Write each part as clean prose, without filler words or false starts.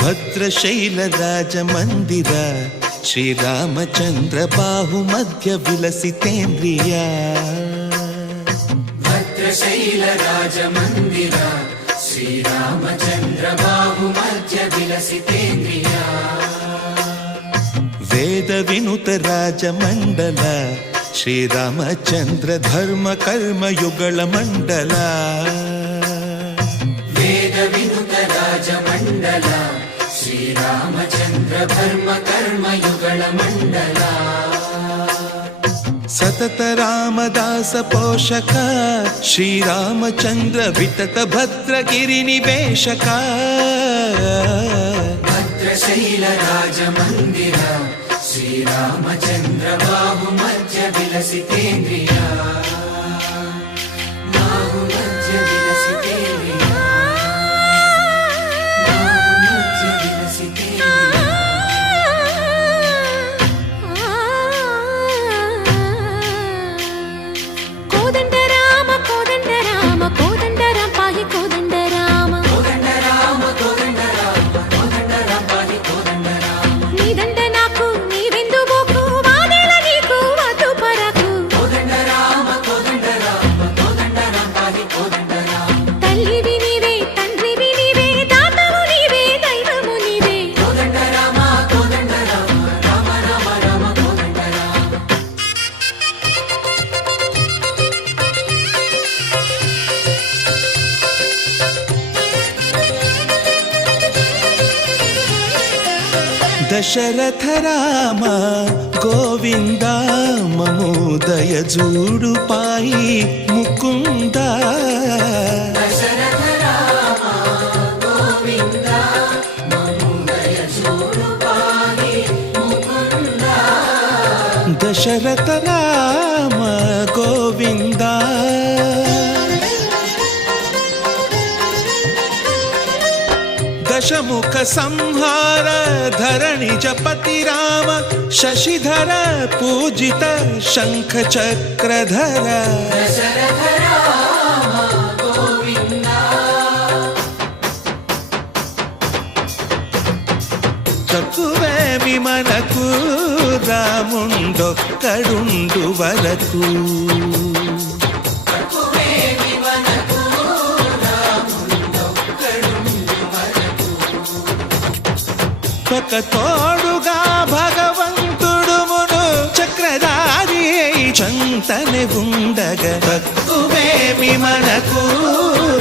ಭದ್ರಶೈಲ ರಾಜ ಮಂದಿರ ಶ್ರೀರಾಮಚಂದ್ರ ಬಾಹು ಮಧ್ಯ ವಿಲಸಿತೇಂದ್ರಿಯ. ಭದ್ರಶೈಲ ರಾಜ ಮಂದಿರ ಶ್ರೀರಾಮಚಂದ್ರ ಬಾಹು ಮಧ್ಯ ವಿಲಸಿತೇಂದ್ರಿಯ. ವೇದ ವಿನುತ ರಾಜ ಮಂಡಲ ಶ್ರೀರಾಮಚಂದ್ರ ಧರ್ಮ ಕರ್ಮ ಯುಗಳ ಮಂಡಲ. ವೇದ ವಿನುತ ರಾಜ ಮಂಡಲ ಶ್ರೀರಾಮಚಂದ್ರ ಧರ್ಮ ಕರ್ಮ ಯುಗಳ ಮಂಡಲ. ಸತತ ರಾಮದಾಸ ಪೋಷಕ ಶ್ರೀರಾಮಚಂದ್ರ ವಿತತ ಭದ್ರಗಿರಿ ನಿವೇಶಕ. ಭದ್ರಶೈಲ ರಾಜ ಮಂದಿರ ಶ್ರೀರಾಮಚಂದ್ರ ಬಾಹು ಮಧ್ಯ ವಿಲಸಿತೇಂದ್ರಿಯ. ಬಾಹು ಮಧ್ಯ ವಿಲಸಿತೇಂದ್ರಿಯ. దశరథ రామ గోవింద మమోదయ జూడు పాయి ముకుంద. దశరథ రామ గోవింద మమోదయ జూడు పాయి ముకుంద. దశరథ రామ గోవింద दशमुख संहार धरणि जपति राम शशिधर पूजित शंख चक्रधर. दशरथ राम गोविंद. తక్కువేమి మనకు రాముండొక్కడుండు వరకు. ఒక తోడుగా భగవంతుడు మును చక్రధారి చంతని ఉండగ. తక్కువేమి మనకు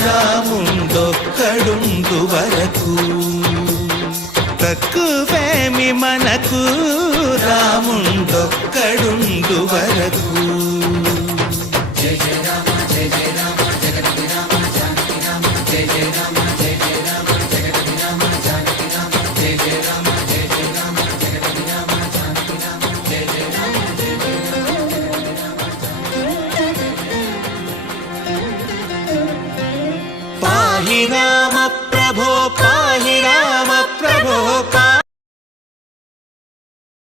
రాముండొక్కడుండు వరకు. తక్కువేమి మనకు రాముండొక్కడుండు వరకు. జయ జయ రామ జయ జయ రామ జగతి రామ జానకి రామ జయ జయ రామ జయ జయ రామ జగతి రామ జానకి రామ జయ జయ రామ జయ జయ రామ జగతి రామ జానకి రామ జయ జయ రామ జయ జయ రామ జగతి రామ పాహి రామ ప్రభో పాహి రామ